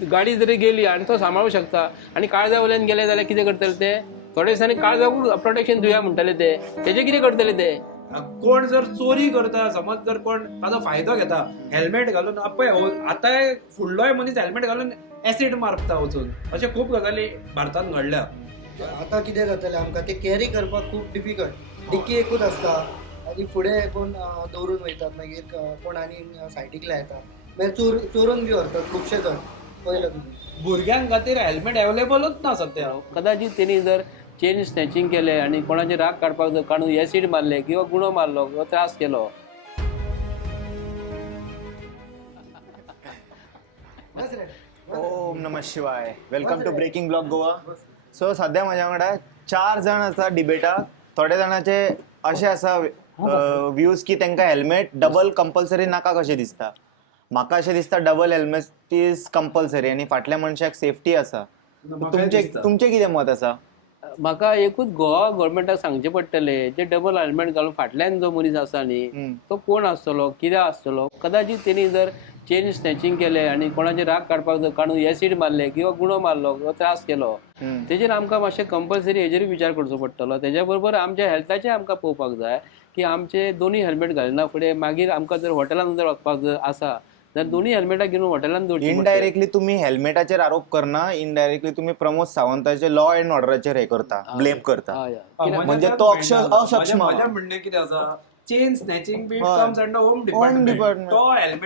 गाडी जरी गेली आणि तो सांभाळू शकता आणि काळजा वयल्यान गेले जाल्यार कितें करतले ते थोड्या दिसांनी काळजाकूच प्रोटेक्शन दिवया म्हणटले ते तेजे कितें करतले ते कोण जर चोरी करता समज जर कोण ताजो फायदो घेता हेल्मेट घालून पळय आतां फुडलोय मनीस हेल्मेट घालून एसिड मारता वचून अशें खूब गजाली भारतांत घडल्या. आतां कितें जातलें आमकां ते कॅरी करपाक खूब डिफिकल्ट डिक्की एकूच आसता आनी फुडें कोण दवरून वयतात मागीर कोण आनी सायडीक लायता मागीर चोरून बी व्हरतात खुबशे जण पळयलां तुमी. भुरग्यांक खातीर हेल्मेट अवेलेबलूच ना सध्या. कदाचित तेणी जर चेन स्नॅचिंग केले आणि कोणाचे राग काडपाक जर काडून एसीड मारले किंवा गुणो मारलो किंवा त्रास केलो ओम नमः शिवाय. Welcome to breaking blog Goa. So सध्या माझ्या वांगडा 4 जण आसा डिबेटाक. थोडे जाणांचे अशें आसा व्ह्यूज की तांकां हेल्मेट डबल कंपल्सरी नाका कशें दिसता. म्हाका अशें दिसता डबल हेल्मेट इज कंपल्सरी आनी फाटल्या मनशाक सेफ्टी आसा. तुमचें कितें मत आसा? म्हाका एकूच गोवा गव्हर्मेंटाक सांगचें पडटलें जे डबल हेल्मेट घालून फाटल्यान जो मनीस आसा न्ही तो कोण आसतलो कित्याक आसतलो. कदाचित तेणी जर चेन स्नॅचिंग केले आणि कोणाचे राग काडपाक जर काडून एसीड मारले किंवा गुणो मारलो किंवा त्रास केलो तेजेर आमकां मातशें कंपल्सरी हेजेर विचार करचो पडटलो. तेज्या बरोबर आमच्या हेल्थाचें आमकां पळोवपाक जाय की आमचे दोनी हेल्मेट घालिना फुडें मागीर आमकां जर हॉटेलांत जर वचपाक जर आसा तर दोनी हेल्मेटां घेवन हॉटेलांत दवरची. इनडायरेक्टली तुम्ही हेल्मेटाचेर आरोप करना, इनडायरेक्टली तुम्ही प्रमोद सावंताचे लॉ अँड ऑर्डराचेर हे करता, ब्लेम करता. म्हणजे तो असक्षम. माझ्या म्हणणें कितें आसा chain snatching be comes under home department. Department.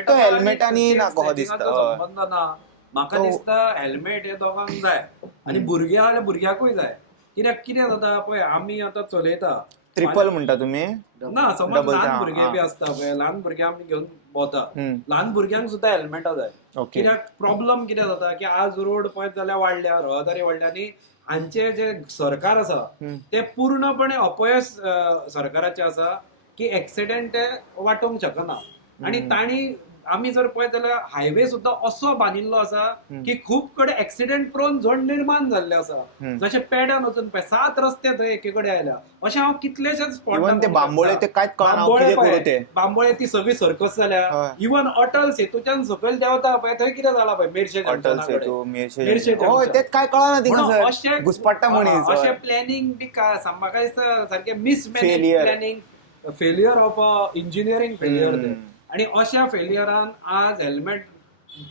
तो हेल्मेटांनी नाका दिसता. संबंध ना. म्हाका दिसता हेल्मेट हे दोगांक जाय आनी भुरगे आहा जाल्यार भुरग्याकूय जाय. कित्याक कितें जाता पळय आमी आतां चलयता ट्रिपल म्हणटा तुम्ही ना समज ल्हान भुरगे बी आसता पळय ल्हान भुरगे आमी घेवन भोंवता ल्हान भुरग्यांक सुद्धा हेल्मेटां जाय. कित्याक प्रॉब्लम कितें जाता की आज रोड पळयत जाल्यार वाडल्या रहदारी वाडल्या आनी हांचे जे सरकार आसा ते पूर्णपणे अपयश सरकाराचे आसा की एक्सिडेंट वांटोवंक शकना. आनी तांणी आमी जर पळयत जाल्यार हायवे सुद्दां असो बांदिल्लो आसा की खूब कडेन एक्सिडेंट प्रोन झोन निर्माण जाल्ले आसा. जशे पेड्यान वचून पळय 7 रस्ते थंय एके कडेन आयल्या. अशें हांव कितलेशेच बांबोळे ते कांयच कळना. बांबोळे ती सगळी सर्कस जाल्या. इवन अटल सेतूच्यान सकयल देंवता पळय थंय कितें जालां पळय मेर्शे काय कळना घुसपट्टा मनीस. अशें प्लॅनिंग बी म्हाका दिसता सारकें mismanage planning failure of engineering failure ते. आणि अशा फेलियरान आज हेल्मेट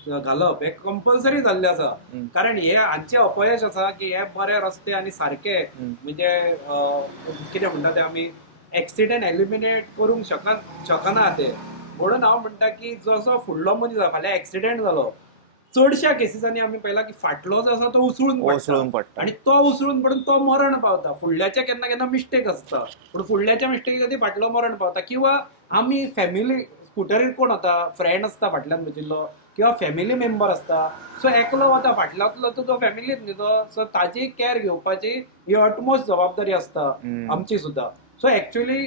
घालप हे कंपल्सरी जाल्ले आसा. कारण हे हांचे अपयश आसा की हे बरे रस्ते आनी सारखे म्हणजे कितें म्हणटा ते आमी एक्सिडेंट एलिमिनेट करूंक शकना ते. म्हणून हांव म्हणटा की जसो फुडलो मनीस फाल्यां एक्सिडेंट जालो चडशा केसीसांनी आमी पळयला की फाटलो जो आसा तो उसळून पडटा आनी तो उसळून पडून तो मरण पावता. फुडल्याचे केन्ना केन्ना मिस्टेक आसता पूण फुडल्याच्या मिस्टेकी खातीर फाटलो मरण पावता. किंवा आमी फॅमिली स्कुटरीर कोण वता फ्रेंड आसता फाटल्यान बशिल्लो किंवा फॅमिली मेंबर आसता सो एकलो वता फाटल्यातलो तो फॅमिलीच न्ही तो. सो ताजी कॅर घेवपाची ही अटमोस्ट जबाबदारी आसता आमची सुद्धा. सो एक्चुअली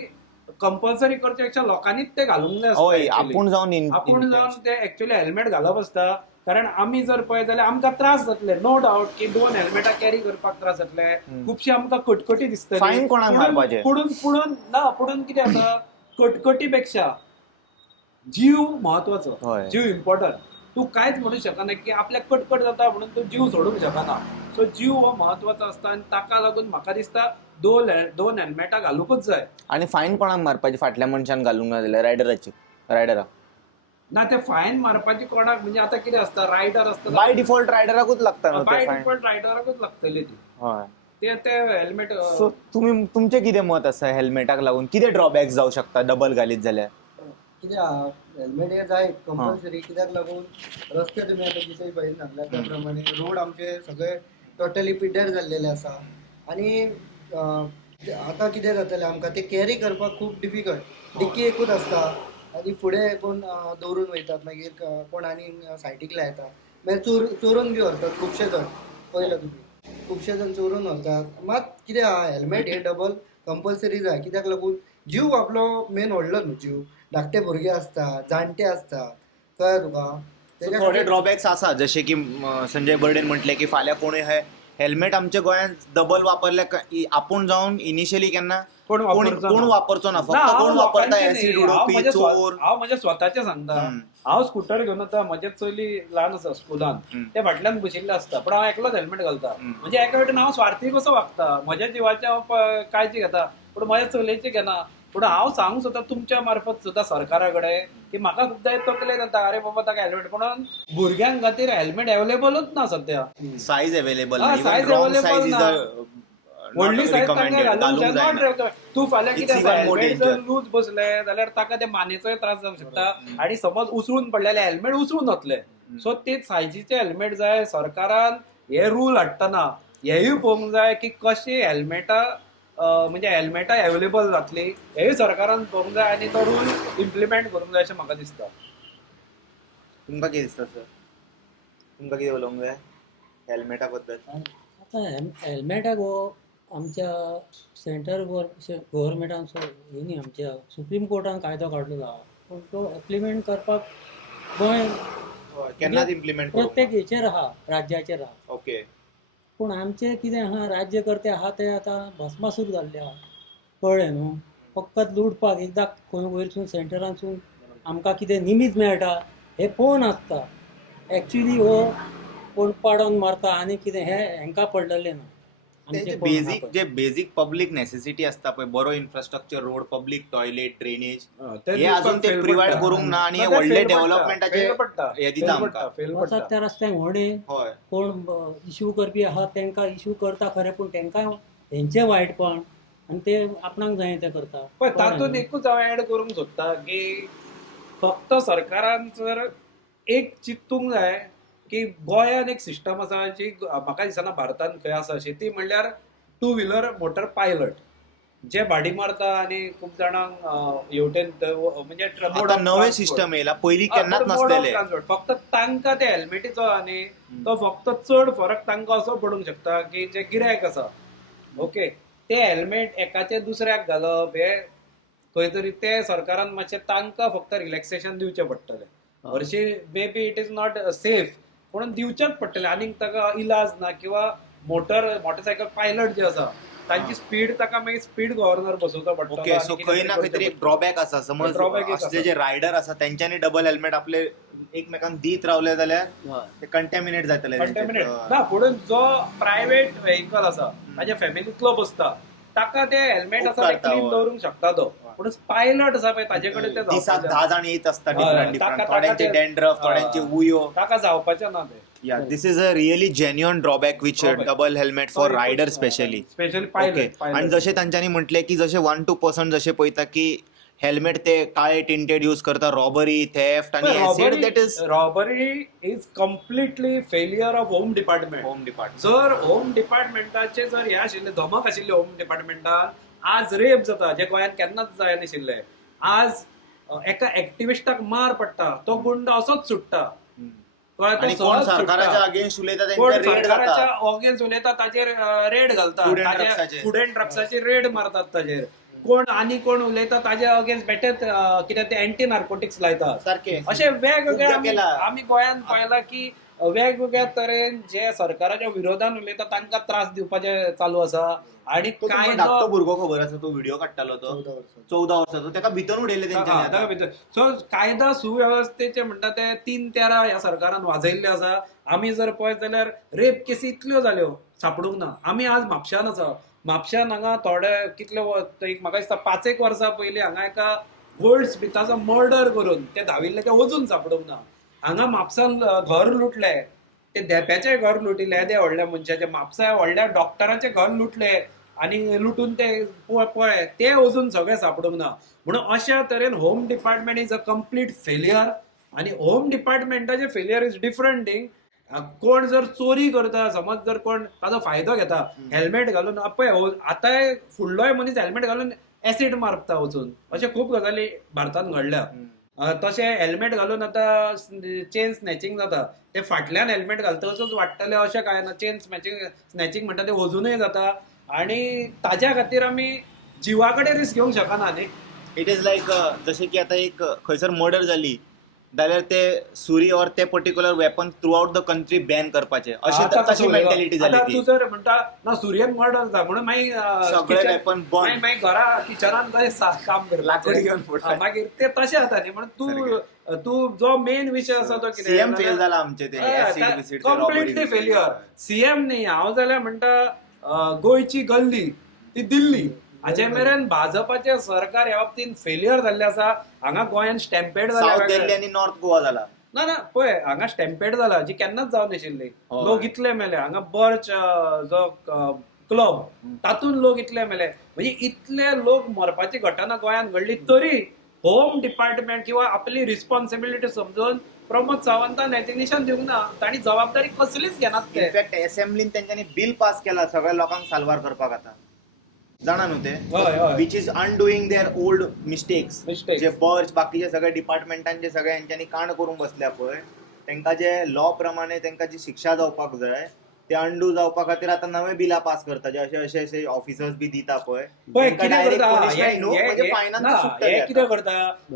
कंपल्सरी करच्या लोकांनीच ते घालूंक जाय. आपूण जावन ते एक्चुअली हेल्मेट घालप आसता. कारण आमी जर पळयत जाल्यार आमकां त्रास जातले नो डाऊट की 2 हेल्मेटां कॅरी करपाक त्रास जातले. खुबशी आमकां कटकटी दिसतली. पुढून कितें आसा कटकटी पेक्षा जीव महत्वाचो. जीव इम्पॉर्टंट. तू कांयच म्हणू शकना की आपल्याक कटकट जाता म्हणून तू जीव सोडूंक शकना. सो जीव हो महत्वाचो आसता आनी ताका लागून म्हाका दिसता 2 हेल्मेटां घालूंकूच जाय. आणि फायन कोणाक मारपाची फाटल्या मनशान घालूंक ना जाल्यार रायडरा ना ते फायन मारपाची कोणाक म्हणजे आतां कितें आसता रायडर आसता बाय डिफॉल्ट रायडराकूच लागता. बाय डिफॉल्ट रायडराकूच लागतली ती ते हेल्मेट. सो तुमचें कितें मत आसा हेल्मेटाक लागून कितें ड्रॉबॅक्स जावं शकता डबल घालीत जाल्यार? कित्याक हेल्मेट हे जाय कंपल्सरी. कित्याक लागून रस्ते तुमी आतां दिसय पळयत सांगल्या त्या प्रमाणे रोड आमचे सगळे टोटली पिड्ड्यार जाल्लेले आसा. आनी आतां कितें जातलें आमकां ते कॅरी करपाक खूब डिफिकल्ट डिक्की एकूच आसता आनी फुडें कोण दवरून वयतात मागीर कोण आनी सायडीक लायता मागीर चोरून बी व्हरतात खुबशे जण पळयलां तुमी. खुबशे जण चोरून व्हरतात. मात कितें आहा हेल्मेट हे डबल कंपल्सरी जाय. कित्याक लागून जीव आपलो मेन व्हडलो न्हू. जीव धाकटे भुरगे आसता जाणटे आसता कळ्ळें तुका. थोडे ड्रॉबॅक्स आसा जशे की संजय बर्डेन म्हटले की फाल्यां कोणूय हे हेल्मेट आमच्या गोंयांत डबल वापरल्या आपूण जावन इनिशियली केन्ना कोण वापरचो ना, फक्त कोण वापरता ऍसिड उडोवपी चोर. हांव म्हणजे स्वताचें सांगता. हांव स्कूटर घेवन वता, म्हजे चली ल्हान आसा स्कुलान, ते फाटल्यान बशिल्ले असता, पण हांव एकलोच हेल्मेट घालता. म्हणजे एका वाटेन हांव स्वार्थी कसो वागता, म्हज्या जिवाची हांव काळजी घेता, पूण म्हज्या चलयेची घेना. पूण हांव सांगूंक सोदता तुमच्या मार्फत सुद्दां सरकारा कडेन की म्हाका खुबदां तकलेन येता, अरे बाबा ताका हेल्मेट, म्हणून भुरग्यांक खातीर हेल्मेट अवेलेबलूच ना सध्या. सायज अवेलेबल सायज अवेलेबल ना. व्हडली सायज तांकां घालूंक जायना. तूं फाल्यां कितें हेल्मेट जर लूज बसले जाल्यार ताका ते मानेचोय त्रास जावंक शकता, आनी समज उसळून पडलेले हेल्मेट उसळून वतले. सो ते सायजीचे हेल्मेट जाय. सरकारान हे रूल हाडटना हेय पळोवंक जाय की कशी हेल्मेटां म्हणजे हेल्मेटां अवेलेबल जातली, हेय सरकारान पळोवंक जाय आनी तो रूल इम्प्लिमेंट करूंक जाय अशें म्हाका दिसता. तुमकां कितें दिसता सर? तुमकां कितें उलोवंक जाय हेल्मेटा बद्दल? आता हेल्मेटाक हो आमच्या सेंट्रल गव्हर्मेंटान हेणी आमच्या सुप्रीम कोर्टान कायदो काडलेलो आहा, पूण तो इम्प्लिमेंट करपाक गोंय केन्नाच इम्प्लिमेंट प्रत्येक हेचेर आहा, राज्याचेर आहा. ओके. पूण आमचे कितें आहा, राज्यकर्ते आहा ते आतां भस्मासूर जाल्ले आहा. कळ्ळें न्हू, फकत लुटपाक एकदां खंय वयरसून सेंटरानसून आमकां कितें निमीत मेळटा हे पळोवन आसता. एक्चुली हो कोण पाडोन मारता आनी कितें हेंकां पडलेलें ना. बेसिक पब्लीक नेसेसिटी असता पळय, बरो infrastructure, road, public toilet, drainage, हे अजून ते प्रोवाइड करूंक ना, आनी हे व्हडले डेव्हलपमेंटाचे हे दिता आमकां. वचत त्या रस्त्याक व्हडे कोण इश्यू करपी आहा तांकां इश्यू करता खरें, पूण तांकां हेंचें वायटपण आनी ते आपणाक जाय ते करता. पण तातूंत एकूच हांव ऍड करूंक सोदता की फक्त सरकारान जर एक चिंतूंक जाय की गोंयान एक सिस्टम आसा जी म्हाका दिसना भारतान खंय आसा अशी, ती म्हणल्यार 2 व्हिलर मोटर पायलट, जे भाडी मारता आनी खूब जाणांक हेवटेन म्हणजे नवे सिस्टम येयला, पयलीं केन्नाच नासलेले. फक्त तांकां ते हेल्मेटीचो आनी तो फक्त चड फरक तांकां असो पडूंक शकता की जे गिरायक आसा, ओके, ते हेल्मेट एकाचे दुसऱ्याक घालप हे खंय तरी ते सरकारान मातशें तांकां फक्त रिलॅक्सेशन दिवचें पडटलें. हरशी may be it is not safe, म्हणून दिवचेच पडटलें, आनीक ताका इलाज ना. किंवा मोटरसायकल पायलट जे आसा तांची स्पीड ताका मागीर स्पीड गव्हर्नर बसोवचो पडटलो. ओके, सो खंय ना खंय तरी एक ड्रॉबॅक आसा. समज असले जे रायडर आसा तेंच्यांनी डबल हेल्मेट आपले एकमेकांक दीत रावले जाल्यार ते कंटॅमिनेट जातले. ना, पुढे जो प्रायव्हेट व्हेकल आसा ताज्या फॅमिलींतलो बसता ताका ते हेल्मेट आसा ते क्लीन दवरूंक शकता तो, पूण पायलट आसा पळय ताजे कडेन ते दिसाक 10 जाण येत असता डिफरंट, थोड्यांचे डॅन्ड्रफ, थोड्यांचे उयो, ताका जावपाचें ना ते. Yeah, this is a really genuine drawback which double helmet for riders specially pilot. आणि जसे तांच्यांनी म्हटले की जसे 1-2% जसे पळयता की हेल्मेट ते काळे टिंटेड यूज करता, रॉबरी, थेफ्ट आणि acid, that is robbery is completely failure of home department. जर होम डिपार्टमेंटाचे जर हे आशिल्ले धमक आशिल्ले होम डिपार्टमेंटान, आज रेप जाता जे गोंयान केन्नाच जाय नाशिल्ले, आज एका एक्टिविस्टाक मार पडटा, तो गुंड असोच सुट्टा, कोण सरकाराच्या अगेन्स्ट उलयता ताचेर रेड घालता, फूड अँड ड्रग्साचेर रेड मारतात ताचेर, कोण उलयता ताजे अगेन्स्ट बेटेत कितें ते एंटी नार्कोटिक्स लायतात. अशे वेगवेगळे आमी गोंयान पळयला की वेगवेगळ्या तरेन जे सरकाराच्या विरोधान उलयता तांकां त्रास दिवपाचे चालू आसा. आणि धाकटो भुरगो खबर आसा तो व्हिडिओ काडटालो, तो 14 वर्साचो, ताका भितर उडयले तेंच्यांनी. सो कायदा सुव्यवस्थेचे म्हणटा ते 3-13 ह्या सरकारान वाजयल्ले आसा. आमी जर पळयत जाल्यार रेप केसी इतल्यो जाल्यो सापडूंक ना. आमी आज म्हापशान आसा, म्हापशान हांगा थोडे कितले म्हाका दिसता 5-1 वर्सां पयलीं हांगा एका गोल्ड स्मिथाचो मर्डर करून ते धांविल्ले अजून सापडूंक ना. हांगा म्हापसान घर लुटले, ते देप्याचे घर लुटिले येदे व्हडल्या मनशाचे, म्हापसा व्हडल्या डॉक्टराचे घर लुटले आनी लुटून ते पळय ते अजून सगळे सापडूंक ना. म्हणून अशा तरेन home department is a complete failure. आणि होम डिपार्टमेंटाचे फेलियर इज डिफरंट थिंग. कोण जर चोरी करता, समज जर कोण ताजो फायदो घेता हेल्मेट घालून, पळय आतां फुडलोय मनीस हेल्मेट घालून एसिड मारता वचून, अशे खूब गजाली भारतान घडल्या. तशें हेल्मेट घालून आतां चेन स्नॅचिंग जाता, ते फाटल्यान हेल्मेट घालतकच वाडटले अशें कांय ना. चेन स्नॅचिंग म्हणटा ते अजूनय जाता, आणि ताज्या खातीर आमी जिवा कडेन रिस्क घेवंक शकना न्ही. इट इज लायक जशें की आतां एक खंयसर मर्डर जाली, जाल्यार ते सुरी और ते particular weapon through out the country ban करपाचे अशी आता तशी तसं मेंटॅलिटी आता जाली तू ती. जर म्हणटा ना सुर्यन मर्डर जाता म्हणून सगळे weapon burned. मागीर घरा किचनान काम लाकूड घेवन करपाचें फोडपाचें. मागीर ते तशें जाता न्ही म्हणून तू जो मेन विशय आसा तो कितें सीएम फेल जाला आमचे ते acid बिसीड ते कम्प्लिटली robbery. फेल्युअर. सीएम न्ही हांव जाल्यार म्हणटा गोंयची गल्ली ती दिल्ली हाचे मेरेन भाजपाचे सरकार ह्या बाबतीन फेल्युअर जाल्ले आसा. हांगा गोंयान स्टॅम्पेड साऊथ दिल्ली जाल्या आणि नॉर्थ गोवा जाला. ना ना पळय हांगा स्टॅम्पेड जाला जी केन्नाच जावन नाशिल्ली. हय. लोक इतले मेले हांगा बर्च जो क्लब तातूंत लोक इतले मेले म्हणजे इतले लोक मरपाची घटना गोंयान घडली तरी होम डिपार्टमेंट किंवा आपली रिस्पॉन्सिबिलिटी समजून प्रमोद सावंतान रेजिग्नेशन दिवंक ना. तांणी जबाबदारी कसलीच घेनात ते. इनफॅक्ट असेंब्लीन त्यांच्यानी बिल पास केला सगळ्या लोकांक साल्वार करपाक आता जाणा न्हू ते हय हय which is undoing their old mistakes. Mistakes. जे बर्च बाकीचे सगळे डिपार्टमेंटांचे सगळे यांच्यानी कांड करून बसल्या पळय तांकां जे लॉ प्रमाणे तांकां जी शिक्षा जावपाक जाय ते अंडू जावपा खातीर आता नवे बिला पास करता जे अशे अशे ऑफिसर्स बी दिता पळय पळय तांकां कितें direct करता punishment न्हू, म्हणजे फायनान ना, सुट्टा हे जाता. कितें करता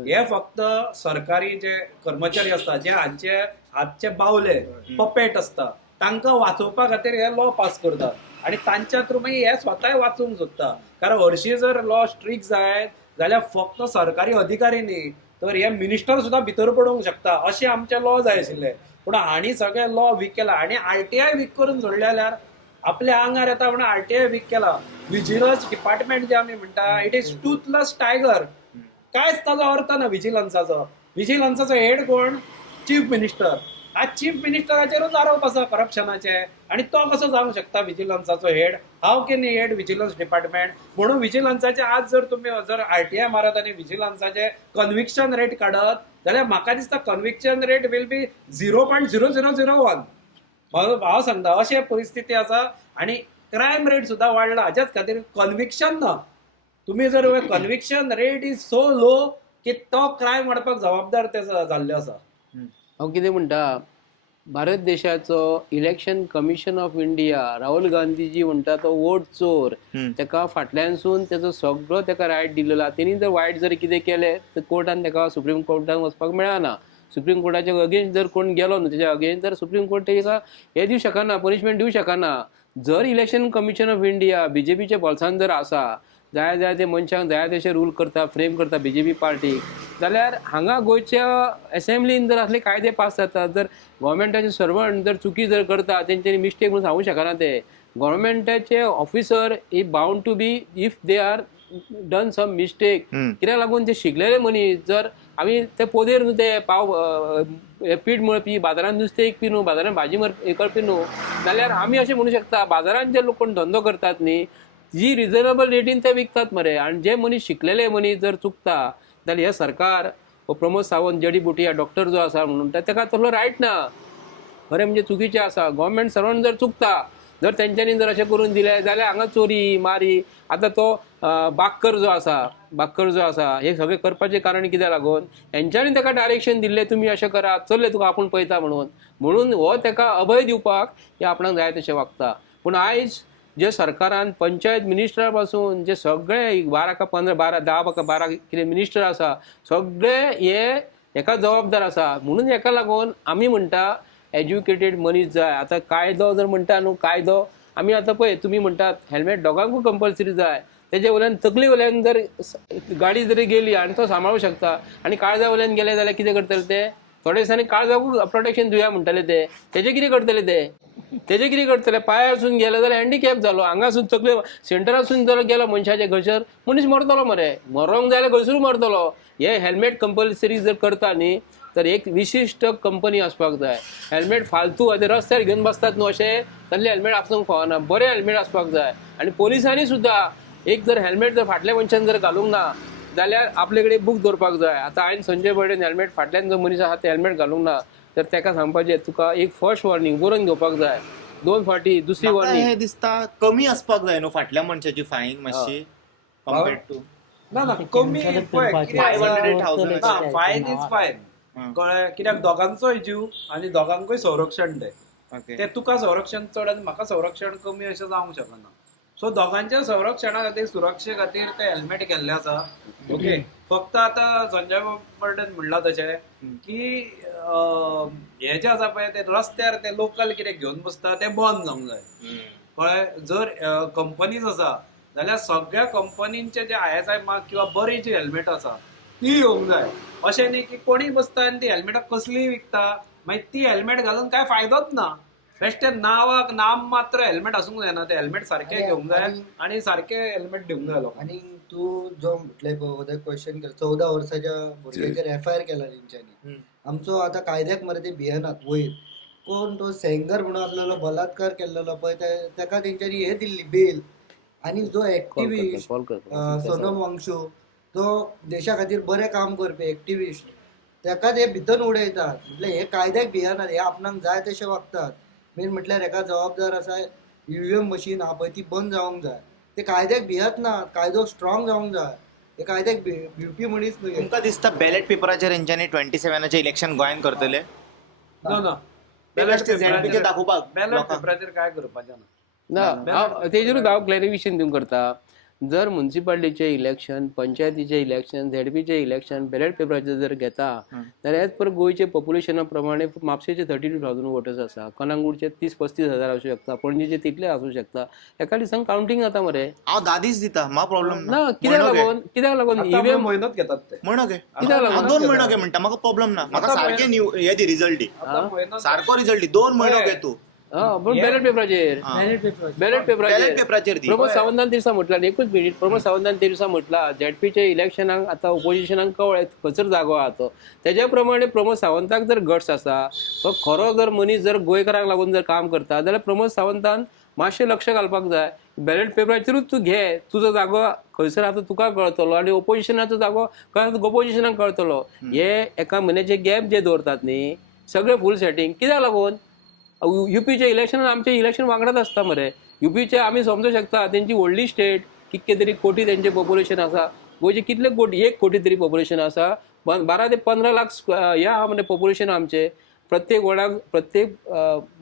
हे फक्त सरकारी जे कर्मचारी असता जे हांचे हातचे बावले पपेट असता तांकां वाचोवपा खातीर हे लॉ पास करतात आणि तांच्या थ्रू मागीर हे स्वताय वाचूंक सोदता. कारण हरशी जर लॉ स्ट्रिक्ट जायत जाल्यार फक्त सरकारी अधिकारी न्ही तर हे मिनिस्टर सुद्धा भितर पडूंक शकता अशें आमचे लॉ जाय आशिल्ले. पूण हांणी सगळे लॉ वीक केला आणि आरटीआय वीक करून सोडले जाल्यार आपल्या आंगार येता म्हणून आरटीआय वीक केला. विजिलन्स डिपार्टमेंट जे आमी म्हणटा इट इज टूथलेस टायगर. कांयच ताजो अर्थ ना विजिलन्साचो. विजिलन्साचो हेड कोण? Chief minister. आज चीफ मिनिस्टराचेरूच आरोप आसा करप्शनाचे आणि तो कसो जावंक शकता विजिलन्साचो head? How can head vigilance department? म्हणून विजिलन्साचे आज जर तुमी जर आरटीआय मारत आणि विजिलन्साचे कन्विक्शन रेट काडत जाल्यार म्हाका दिसता कन्विक्शन रेट विल बी 0.0001. हांव सांगता अशें परिस्थिती आसा आणि क्रायम रेट सुद्धा वाडला हाच्याच खातीर कन्विक्शन ना. तुम्ही जर conviction rate is so low की तो क्रायम वाडपाक जबाबदार ते जाल्ले आसा. हांव कितें म्हणटा भारत देशाचो election commission of India Rahul Gandhiji म्हणटा तो वोट चोर तेका फाटल्यानसून तेजो सगळो तेका रायट दिलेला. तेणी जर वायट जर कितें केलें तर कोर्टान तेका सुप्रीम कोर्टान वचपाक मेळना. सुप्रीम कोर्टाच्या अगेन्स्ट जर कोण गेलो न्हू तेच्या अगेन्स्ट तर सुप्रीम कोर्ट तेका हे दिवं शकना पनिशमेंट दिवं शकना. जर इलेक्शन कमिशन ऑफ इंडिया बीजेपीच्या बोल्सान जर आसा जाय ते मनशांक जाय तशें रूल करता फ्रेम करता बीजेपी पार्टी जाल्यार हांगा गोंयच्या असेंब्लीन जर असले कायदे पास जातात जर गव्हर्मेंटाचे सर्वंट जर चुकी जर करता तेंच्यांनी मिस्टेक म्हणून सांगूंक शकना. ते गव्हर्मेंटाचे ऑफिसर ई bound to be if they are done some mistake. कित्याक लागून ते शिकलेले मनीस जर आमी ते पोदेर न्हू ते पीठ मळपी बाजारांत नुस्तें विकपी न्हू बाजारांत भाजी हे करपी न्हू जाल्यार आमी अशें म्हणूं शकता बाजारांत जे लोक कोण धंदो करतात न्ही जी रिजनेबल रेटीन ते विकतात मरे. आणि जे मनीस शिकलेले मनीस जर चुकता जाल्यार हे सरकार प्रमोद सावंत जडी बुटिया डॉक्टर जो आसा म्हणून तेका तसलो रायट ना. खरें म्हणजे चुकीचें आसा. गव्हर्मेंट सर्वंट जर चुकता जर तेंच्यांनी जर अशें करून दिलें जाल्यार हांगा चोरी मारी आतां तो बाक्कर जो आसा हे सगळें करपाचें कारण कित्याक लागून हेंच्यांनी तेका डायरेक्शन दिल्लें तुमी अशें करा चल्ले तुका आपूण पळयता म्हणून हो तेका अभय दिवपाक हे आपणाक जाय तशें वागता. पूण आयज जे सरकारान पंचायत मिनिस्टरा पासून जे सगळे 12 कितें मिनिस्टर आसा सगळे हेका जबाबदार आसा. म्हणून हेका लागून आमी म्हणटा एज्युकेटेड मनीस जाय. आतां कायदो जर म्हणटा न्हू कायदो आमी आतां पळय तुमी म्हणटात हेल्मेट दोगांकूय कंपल्सरी जाय. तेजे वयल्यान तकली वयल्यान जर गाडी जरी गेली आनी तो सांबाळूंक शकता आनी काळजा वयल्यान गेले जाल्यार कितें करतले ते थोडे दिसांनी काळजाकूय प्रोटेक्शन दिवया म्हणटले ते तेजे कितें करतले पांयासून गेले जाल्यार हँडिकॅप जालो हांगासून तकले सेंटरासून जर गेलो मनशाचे घसर मनीस मरतलो मरे. मरोंक जाल्यार घसरू मरतलो. हे हेल्मेट कंपल्सरी जर करता न्ही तर एक विशिश्ट कंपनी आसपाक जाय. हेल्मेट फालतू आतां रस्त्यार घेवन बसतात न्हू अशें तसले हेल्मेट आसूंक फावना. बरें हेल्मेट आसपाक जाय. आनी पोलिसांनी सुद्दां एक जर हेल्मेट जर फाटल्या मनशान जर घालूंक ना जाल्यार आपले कडेन बूक दवरपाक जाय. आतां हांवें संजय बर्डेन हेल्मेट फाटल्यान जो मनीस आसा ते हेल्मेट घालूंक ना तर तेका सांगपाचें तुका एक फर्स्ट वॉर्निंग बरोवन घेवपाक जाय 2 फावटी दुसरी वॉर्निंग. हे दिसता कमी आसपाक जाय न्हू फाटल्या मनशाची फायन मातशी कंपेर्ड टू ना कमी पळय कितें 500,000 ना फायन इज फायन कळ्ळें कित्याक दोगांचोय जीव आनी दोगांकूय संरक्षण दे. ते तुका संरक्षण चड आनी म्हाका संरक्षण कमी अशें जावंक शकना. सो दोगांच्या संरक्षणा खातीर सुरक्षे खातीर ते हेल्मेट केल्ले आसा. ओके फक्त आता संजय बर्डेन म्हणला तशें की हे जे आसा पळय ते रस्त्यार ते लोकल कितें घेवन बसता ते बंद जावंक जाय कळ्ळें. जर कंपनीज आसा जाल्यार सगळ्या कंपनींचे जे ISI मार्क किंवा बरी जी हेल्मेट आसा ती येवंक जाय. अशें न्ही की कोणी बसता आनी ती हेल्मेटां कसलीय विकता मागीर ती हेल्मेट घालून काय फायदोच ना. बेश्टे नांवाक नाम मात्र हेल्मेट आसूंक जायना. ते हेल्मेट सारके घेवंक जाय आनी सारके हेल्मेट दिवंक जाय लोकांनी. आणि तू जो म्हटले पळय क्वेश्चन केला 14 वर्साच्या भुरग्याचेर FIR केला तेंच्यांनी. आमचो आता कायद्याक मरे ते भियेनात वयर. कोण तो सेंगर म्हणून असलेलो बलात्कार केल्लो पळय तेका तेंच्यांनी हे दिल्ली बेल. आणि जो ऍक्टिव्हिस्ट सोनम वांगचूक तो देशा खातीर बरें काम करपी ऍक्टिव्हिस्ट तेका ते भितर उडयतात. म्हटले हे कायद्याक भियेनात, हे आपणाक जाय तशें वागतात. मेन म्हटल्यार हेका जबाबदार आसा EVM मशीन आहा पळय ती बंद जावंक जाय. ते कायद्याक भियत ना, कायदो स्ट्रॉंग जावंक जाय. ते कायद्याक भिवपी मनीस न्हय. तुमकां दिसता बॅलेट पेपराचेर हेंच्यांनी 27 इलेक्शन गोंयान करतले? ना बॅलेट दाखोवपाक बॅलेट पेपराचेर काय करपाचें ना तेजेरूच हांव क्लॅरिफिकेशन दिवंक करता. जर म्युन्सिपालिटीचे इलेक्शन, पंचायतीचे इलेक्शन, ZPचे इलेक्शन बॅलेट पेपराचेर जर घेता जाल्यार एज पर गोंयचे पॉप्युलेशना प्रमाणे म्हापशेचे 32,000 वोटर्स आसा, कनांगूटचे 30-35,000 आसूं शकता, पणजेचे तितले आसूं शकता. एका दिसांक कावंटींग जाता मरे. हांव 10 दीस दिता, म्हाका प्रॉब्लेम ना कित्याक लागून EVM म्हयनोच घेतात ते. म्हणो गे कित्याक लागून 2 म्हयनो घे म्हणटा, म्हाका प्रॉब्लेम ना. म्हाका सारके हे दी रिजल्ट दी, आता म्हयनो सारको रिजल्ट दी. 2 म्हयनो घे तू. पण बॅलेट पेपराचेर बॅलेट पेपराचेर दी. प्रमोद सावंतान ते दिसा म्हटला, एकूच मिनिट, प्रमोद सावंतान ते दिसा म्हटला ZPचे इलेक्शनाक आतां ओपोजिशनाक कळ्ळें खंयसर जागो आहा तो. तेज्या प्रमाणे प्रमोद सावंताक जर गट्स आसा, तो खरो जर मनीस जर गोंयकारांक लागून जर काम करता जाल्यार प्रमोद सावंतान मातशें लक्ष घालपाक जाय. बॅलेट पेपराचेरूच तू घे, तुजो जागो खंयसर आतां तुका कळतलो आनी ओपोजिशनाचो जागो खंय ओपोजिशनाक कळतलो. हे एका म्हयन्याचे गॅप जे दवरतात न्ही सगळें फूल सेटींग कित्याक लागून? UPचे इलेक्शन आमचे इलेक्शन वांगडाच आसता मरे. UPचे आमी समजूंक शकता तेंची व्हडली स्टेट, कितके तरी कोटी तेंचे पॉप्युलेशन आसा. गोंयचे कितले कोटी, 1 कोटी तरी पॉप्युलेशन आसा. 12 ते 15 लाख हे आहा म्हणजे पॉप्युलेशन आमचे. प्रत्येक वॉर्डाक प्रत्येक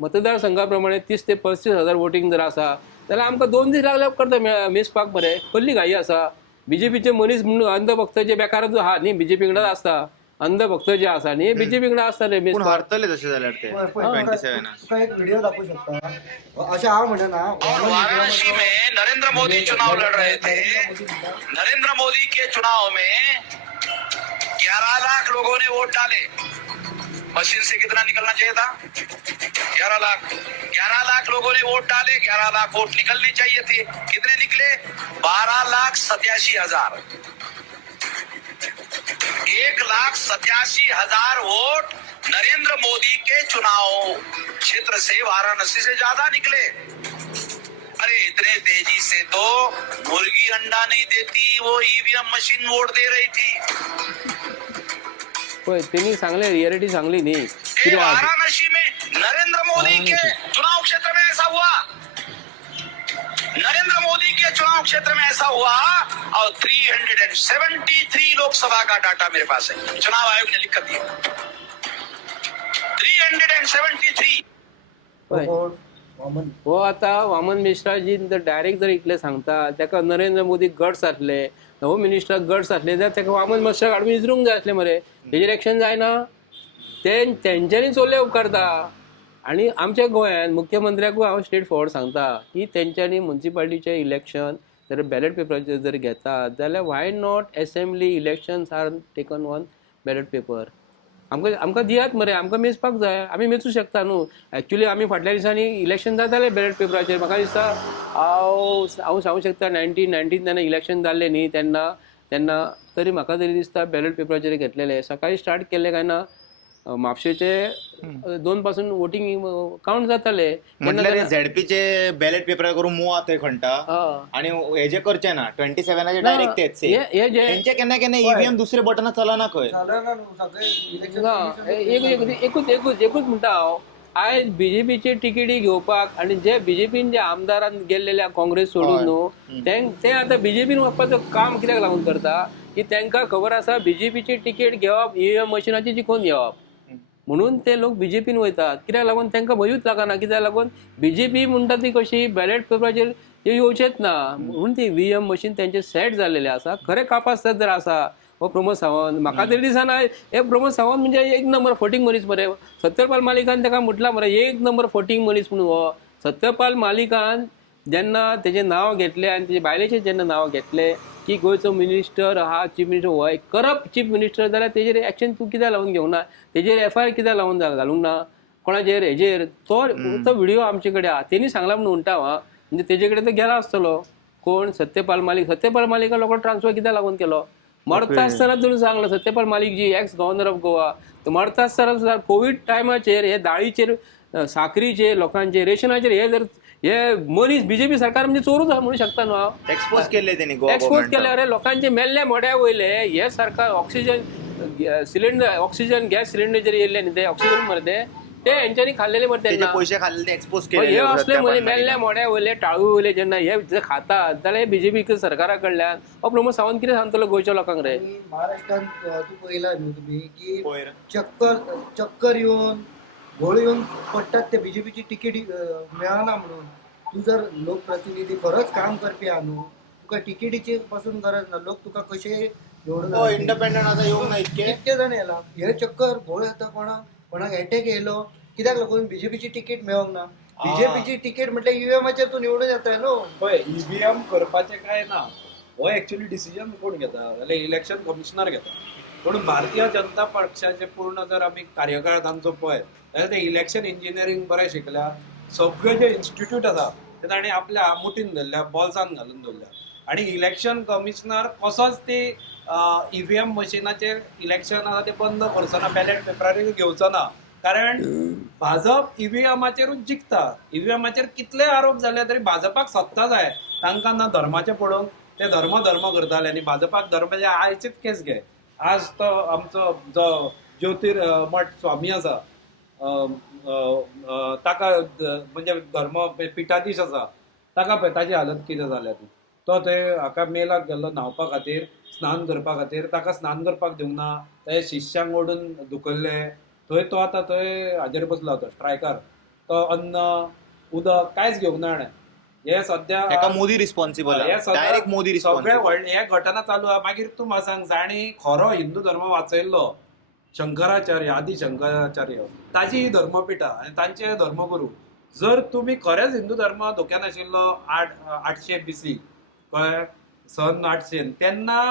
मतदारसंघा प्रमाणे 30 ते 35,000 वोटींग जर आसा जाल्यार आमकां 2 दीस लागले करता मेजपाक मरे. कसली घाई आसा? BJPचे मनीस म्हणून अंधभक्त जे बेकार जो आहा न्ही BJP कडेन आसता, अंधभक्त जे आसा न्ही BJP कडेन आसता रे पूण हारतले तशे जाल्यार ते 27 तुका एक व्हिडिओ दाखवू शकता. अशें हांव म्हणना वाराणसी में नरेंद्र मोदी चुनाव लड़ रहे थे. नरेंद्र मोदी के चुनाव में 11 लाख लोगों ने वोट डाले. मशीन से कितना निकलना चाहिए था? 11 लाख लोगों ने वोट डाले. 11 लाख वोट निकलने चाहिए थे. कितने निकले? 12,87,000. 1,87,000 वोट नरेंद्र मोदी के चुनाव क्षेत्र से वाराणसी से ज्यादा निकले. अरे इतने तेजी से तो मुर्गी अंडा नहीं देती, वो EVM मशीन वोट दे रही थी. पळय त्यांनी सांगले रियालिटी सांगली न्ही कितें वाराणसी में नरेंद्र मोदी के चुनाव क्षेत्र में ऐसा हुआ. नरेंद्र मोदी के चुनाव क्षेत्र में ऐसा हुआ और 373 लोकसभा का डाटा मेरे पास है, चुनाव आयोग ने लिख कर दिया. 373. हो आता वामन मिश्राजी जर डायरेक्ट जर इतले सांगता ताका नरेंद्र मोदी गट्स आसले, होम मिनिस्टर गट्स आसले जाल्यार ताका वामन मिश्रा काडून विचारूंक जाय आसले मरे. तेजेर एक्शन जायना, तेंच्यांनी चोरले उपकारता. आणि आमच्या गोंयांत मुख्यमंत्र्याकूय हांव स्ट्रेट फॉरवर्ड सांगता की तेंच्यांनी म्युन्सिपालिटीचे इलेक्शन जर बॅलेट पेपराचेर जर घेतात जाल्यार why not assembly elections are taken on ballot paper. आमकां दियात मरे, आमकां मेजपाक जाय, आमी मेजूं शकता न्हू. एक्चुली आमी फाटल्या दिसांनी इलेक्शन जातालें बॅलेट पेपराचेर. म्हाका दिसता हांव सांगूंक शकता 1919 तेन्ना इलेक्शन जाल्लें न्ही तेन्ना तरी म्हाका तरी दिसता बॅलेट पेपराचेर घेतलेले. सकाळी स्टार्ट केले काय ना म्हापशेचे 2 पासून वोटिंग काउंट जाताले. म्हटल्यार ZPचे बॅलेट पेपर करून मूव आतां खंटा आणि हेजे करचे ना 27 डायरेक्ट तेच तेंचे केन्ना EVM दुसरे बटनां चलना खंय. एकूच म्हणटा हांव आयज BJPचे तिकेटी घेवपाक आणि जे BJPन जे आमदारान गेल्लेल्या काँग्रेस सोडून न्हू ते आतां BJPन वचपाचो काम कित्याक लागून करता की तांकां खबर आसा BJPची तिकेट घेवप EVM मशिनाची जिखून घेवप म्हणून ते लोक BJPन वयतात. कित्याक लागून तांकां भंयूच लागना. कित्याक लागून BJP म्हणटा ती कशी बॅलेट पेपराचेर ते येवचेच ना म्हणून ती EVM मशीन तेंचे सेट जाल्लेले आसा. खरे कापास जर आसा हो प्रमोद सावंत म्हाका तरी दिसना हे प्रमोद सावंत म्हणजे एक नंबर फटींग मनीस मरे. सत्यपाल मालिकान ताका म्हटला मरे एक नंबर फटींग मनीस म्हणून हो. सत्यपाल मालिकान जेन्ना तेजें नांव घेतलें आनी तेजे बायलेचें जेन्ना नांव घेतलें की गोंयचो मिनिस्टर हा चीफ मिनिस्टर हो एक करप्ट चीफ मिनिस्टर जाल्यार तेजेर एक्शन तूं कित्याक लावून घेवना, तेजेर FIR कित्याक लावून घालूंक ना कोणाचेर हेजेर. तो व्हिडिओ आमचे कडेन आहा, तेणी सांगला म्हणून म्हणटा हांव. म्हणजे तेजे कडेन तो गेला आसतलो कोण सत्यपाल मालिका लोकांक ट्रान्सफर कित्याक लागून केलो. मरता आसतना तुमी सांगलो सत्यपाल मालिक जी एक्स गव्हर्नर ऑफ गोवा, तो मरता आसतना सुद्दां कोविड टायमाचेर हे दाळीचेर साखरीचेर लोकांचेर रेशनाचेर हे जर हे मनीस बीजेपी सरकार म्हणजे चोरूच म्हणू शकता न्हू हांव. एक्सपोज केले त्यांनी गोवा एक्सपोज केले. अरे लोकांचे मेल्ले मोड्या वयले हे सरकार oxygen cylinder oxygen gas cylinder जरी येयल्ले न्ही ते ऑक्सिजन मरते ते हेंच्यांनी खाल्लेले मरते त्याचे पैसे खाल्ले ते एक्सपोज हे केले. असले म्हणजे मेल्ल्या मोड्या वयले टाळू वयले जेन्ना हे जर खातात जाल्यार हे बीजेपी सरकारा कडल्यान हो प्रमोद सावंत कितें सांगतलो गोंयच्या लोकांक रे. आणि महाराष्ट्रात तू पहिला न्हू तुम्ही की पयर. चक्कर येऊन घोळ येऊन पडटात ते बीजेपीची तिकीट मेळना म्हणून. तू जर लोकप्रतिनिधी खरोच काम करपी आहा न्हू तुका तिकीटीची पासून गरज ना. लोक तुका कशे निवडून इंडिपेंडंट आता येऊंक ना इतके. कितके जाण येला हे चक्कर घोळ येता कोणाक अटॅक येयलो कित्याक लागून बीजेपीची तिकीट मेळोंक ना. बीजेपीची तिकीट म्हटल्यार EVMचेर तू निवडून येताय न्हू. पळय EVM करपाचें काय ना, हो एक्चुअली डिसिजन कोण घेता जाल्यार इलेक्शन कमिशनर घेता. पूण भारतीय जनता पक्षाचे पूर्ण जर आमी कार्यकाळ तांचो पळयत जाल्यार ते इलेक्शन इंजिनियरींग बरें शिकल्या. सगळे जे इन्स्टिट्यूट आसा ते ताणें आपल्या मुठीन धरल्या, बॉल्सान घालून दवरल्या. आणि इलेक्शन कमिशनर कसोच ते EVM मशिनाचेर इलेक्शन आसा ते बंद करचो, बॅलेट पेपरारूय घेवचो ना. कारण भाजप EVMचेरूच जिखता. EVMचेर कितले आरोप जाले तरी भाजपाक सत्ता जाय. तांकां ना धर्माचें पडोवंक, ते धर्म करताले आनी भाजपाक धर्माचे आयचीच केस घे. आज तो आमचो जो ज्योतिर्मठ स्वामी आसा ताका म्हणजे धर्म पिठाधीश आसा ताका पळय ताची हालत कितें जाल्या ती. तो थंय हाका मेलाक गेल्लो न्हांवपा खातीर, स्नान करपा खातीर, ताका स्नान करपाक दिवंक ना. ते शिश्यांक ओडून धुकल्ले. थंय तो आतां थंय हाजेर बसलो तो स्ट्रायकार. तो अन्न उदक कांयच घेवंक ना. हे सध्या एका मोदी रिस्पॉन्सिबल डायरेक्ट मोदी सगळे रिस्पॉन्सिबल. व्हडले हे घटना चालू आहा. मागीर तूं म्हाका सांग जाणी खरो हिंदू धर्म वाचयल्लो शंकराचार्य, आदी शंकराचार्य, ताजी ही धर्मपिठा आनी तांचे धर्मगुरू. जर तुम्ही खरेंच हिंदू धर्म धोक्यान आशिल्लो 800 BC कळ्ळें, सन 800 तेन्ना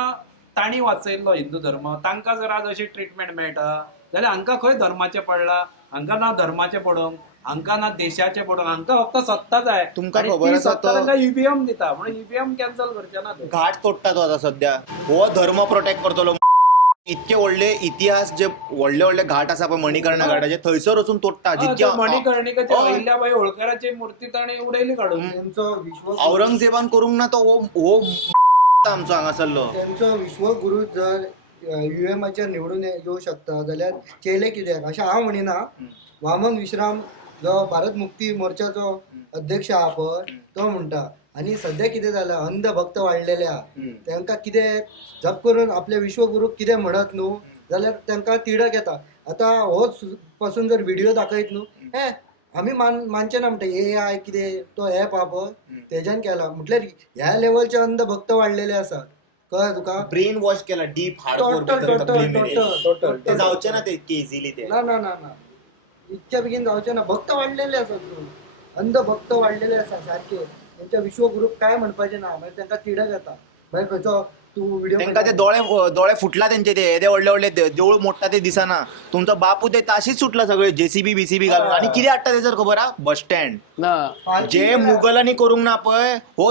तांणी वाचयल्लो हिंदू धर्म, तांकां जर आज अशी ट्रिटमेंट मेळटा जाल्यार हांकां खंय धर्माचें पडलां. हांकां ना धर्माचें पडोवंक, हांकां ना देशाचें पडोवंक, हांकां फक्त सत्ता जाय. तुमकां आनी खबर ती आसा सत्ता तो तांकां EVM दिता म्हणून EVM कॅन्सल करचे ना ते. घाट तोडटा तो आता सध्या. हो धर्म प्रोटेक्ट करतलो. इतके व्हडले इतिहास जे व्हडले घाट आसा पळय मणिकर्णा घाटाचे थंयसर वचून तोडटा. जितके मणिकर्णिकाची अहिल्याबाई होळकराची मूर्ती ताणें उडयली काडून. त्यांचो विश्व औरंगजेबान करूंक ना तो हो आमचो हांगासरलो. त्यांचो विश्वगुरू जर UMचेर निवडून येऊ शकता जाल्यार चेले कित्याक अशें हांव म्हणिना. वामन विश्राम जो भारत मुक्ती मोर्चाचो अध्यक्ष आहा पळय तो म्हणटा. आणि सध्या कितें जालां अंधभक्त वाडलेले आहा. तांकां कितें जप करून आपले विश्वगुरूक कितें म्हणत न्हू जाल्यार तांकां तिडक येता. आतां होच पासून जर व्हिडिओ दाखयत न्हू हे आमी मानचे ना म्हणटा. AI कितें तो ऍप आहा पळय तेज्यान केला म्हटल्यार ह्या लेवलचे अंधभक्त वाडलेले आसा. कळ्ळें तुका. ब्रेन वॉश केला डीप टोटल ते जावचे ना ते इतके इझिली. ते ना ना ना ना इतक्या बेगीन जावचे ना. भक्त वाडलेले आसात न्हू, अंधभक्त वाडलेले आसा सारखे. त्यांच्या विश्वगुरूक काय म्हणपाचे ना मागीर तांकां तिडक येता. मागीर खंयचो तूं व्हिडिओ तांकां ते दोळे फुटला तेंचे. ते व्हडले देवूळ मोडटा ते दिसना. तुमचो बापू ते ताशीच सुटला सगळे JCB BCB घालून. आणि कितें हाडटा तेजर खबर आहा बस स्टँड ना जे मुघलांनी करूंक ना पळय हो.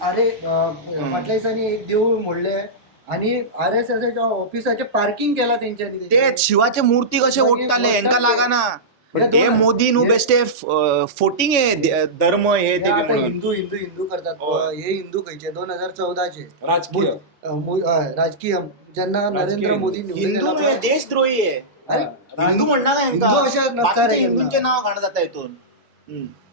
अरे फाटल्या दिसांनी एक देऊळ मोडले आणि RSSच्या ऑफिसाचे पार्किंग केला तेंच्यांनी. ते शिवाचे मूर्ती कशे ओडटाले हेंका लागना. हे मोदी न्हू बेश्टे फोटिंग हे धर्म हे ते आता म्हणून. हिंदू करतात पळय. हे हिंदू खंयचे 2014चे राजकीय राजकीय जेन्ना नरेंद्र मोदी निवडून हिंदू येयला न्हू, पळय. हे देशद्रोही आहे. अरे हिंदू म्हणणार ना हिंदू अशे नसता हेंका रे. हिंदूंचे नाव काढत जाता हितून.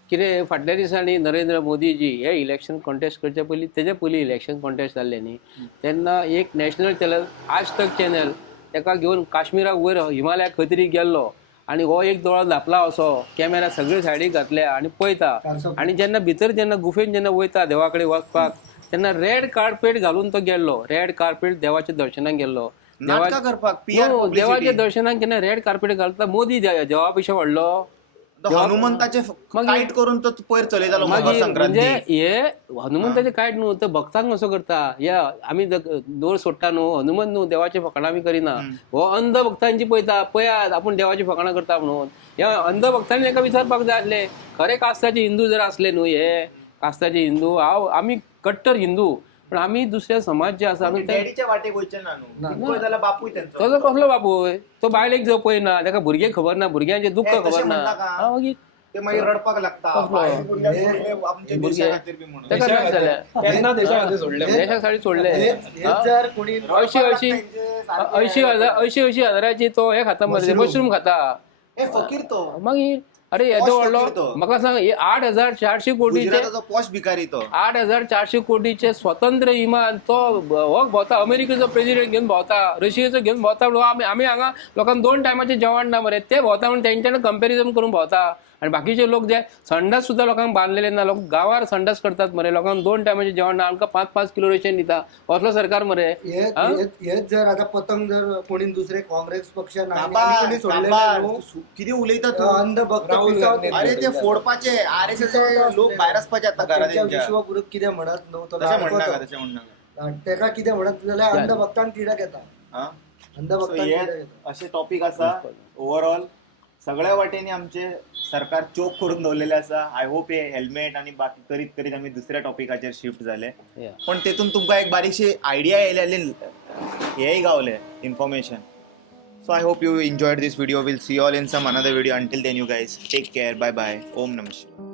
कितें फाटल्या दिसांनी नरेंद्र मोदीजी हे इलेक्शन कॉन्टेस्ट करचे पयलीं तेजे पयलीं इलेक्शन कॉन्टेस्ट जाल्ले न्ही तेन्ना एक नॅशनल चॅनल आज तक चॅनल ताका घेवन काश्मीराक वयर हिमालया खंय तरी गेल्लो आनी हो एक दोळो धापला असो कॅमेरा सगळे सायडीक घातल्या आनी पळयता. आनी जेन्ना भितर जेन्ना गुफेन जेन्ना वयता देवा कडेन वचपाक तेन्ना रेड कार्पेट घालून तो गेल्लो, रेड कार्पेट देवाच्या दर्शनाक गेल्लो. नाटकां करपाक हो, देवाच्या दर्शनाक केन्ना रेड कार्पेट घालता मोदी देवा पेक्षा व्हडलो. हनुमंताचे कायट करून तो पयर चलयतालो मकर मागीर संक्रांती. म्हणजे हे हनुमंताचे कांयच न्हू, तो भक्तांक कसो करता. या आमी दोर सोडटा न्हू, हनुमंत न्हू, देवाची फकाणां आमी करिना. हो अंध भक्तांची पळयात आपूण देवाची फकाणां करता म्हणून. ह्या अंध भक्तांनी ताका विचारपाक जाय आसले, खरे कास्ताचे हिंदू जर असले न्हू, हे कास्ताचे हिंदू, आमी कट्टर हिंदू, पण आमी दुसऱ्या समाज जे आसा डॅडीच्या वाटेक वयचे ना न्हू, जाल्यार बापूय तेंचो. तो कसलो बापूय, तो बायलेक जो पळयना, ताका भुरगे खबर ना, भुरग्यांचे दुःख खबर ना. मागीर ते मागीर रडपाक लागता. आमच्या देशा खातीर बी म्हणून. ताका काय जालें? त्यांना देशा खातीर सोडले. देशासाठी सोडले. जर कोणी 80 हजाराची तो हे खाता मध्ये मशरूम खाता. हे फकीर तो. मागीर अरे येदो फकीर व्हडलो तो. म्हाका सांग, 8,400 कोटीचे गुजराताचो पॉश भिकारी तो. 8,400 कोटीचे स्वतंत्र विमान तो हो भोंवता, अमेरिकेचो प्रेसिडेंट घेवन भोंवता, रशियेचो घेवन भोंवता म्हणून आमी हांगा लोकांक 2 टायमाचें जेवण ना मरे, ते भोंवता म्हणून तेंच्यानी कंपॅरिझन करून भोंवता. आणि बाकीचे लोक जे संडास सुद्धा लोकांक बांधलेले ना, लोक गांवार संडास करतात मरे, लोकांक 2 टायमाचें जेवण ना, आमकां 5-5 किलो रेशन दिता. असलो सरकार मरे. हेच जर आता पतंग जर कोणी दुसरे काँग्रेस पक्षान कितें उलयता तूं? अंध भक्त अरे ते फोडपाचे RSS लोक भायर आसपाचे आता घरा तेंच्या. विश्वगुरू कितें म्हणत न्हू तो तशें म्हणनाका. तेका कितें म्हणत जाल्यार अंध भक्तांक तिडक येता. अंध भक्तांक असे टॉपिक आसा. ओव्हरऑल सगळ्या वाटेनी आमचे सरकार चोक करून दवरलेले आसा. आय होप हे हेल्मेट आणि बाकी करीत करीत आमी दुसऱ्या टॉपिकाचेर शिफ्ट जाले. पण तेतून तुमकां एक बारीकशी आयडिया येयलेली, हेय गावले information. So I hope you enjoyed this video. We'll see you all in some another video. Until then, you guys take care. Bye bye. Om Namah Shivaya.